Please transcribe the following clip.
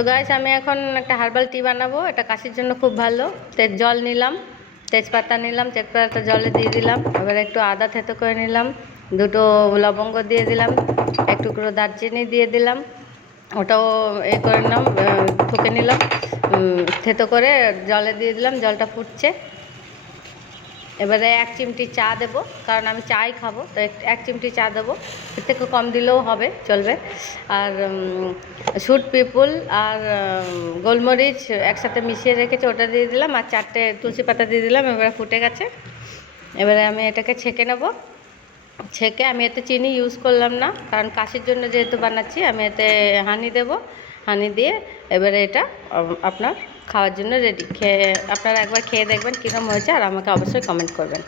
তো গাইস আমি এখন একটা হার্বাল টি বানাবো। এটা কাশির জন্য খুব ভালো। জল নিলাম, তেজপাতা নিলাম, তেজপাতা জলে দিয়ে দিলাম। এবার একটু আদা থেতো করে নিলাম, দুটো লবঙ্গ দিয়ে দিলাম, এক টুকরো দারচিনি দিয়ে দিলাম, ওটাও করে নিলাম, ঠুকে নিলাম, থেতো করে জলে দিয়ে দিলাম। জলটা ফুটছে, এবারে 1 চিমটি চা দেবো, কারণ আমি চাই খাবো, তো 1 চিমটি চা দেবো, এর থেকে কম দিলেও হবে, চলবে। আর সুট পিপুল আর গোলমরিচ একসাথে মিশিয়ে রেখেছি, ওটা দিয়ে দিলাম, আর 4টে তুলসী পাতা দিয়ে দিলাম। এবারে ফুটে গেছে, এবারে আমি এটাকে ছেঁকে নেব। ছেঁকে আমি এতে চিনি ইউজ করলাম না, কারণ কাশির জন্য যেহেতু বানাচ্ছি। আমি এতে হানি দেব, হানি দিয়ে এবারে এটা আপনার খাওয়ার জন্য রেডি। আপনারা একবার খেয়ে দেখবেন কীরকম হয়েছে, আর আমাকে অবশ্যই কমেন্ট করবেন।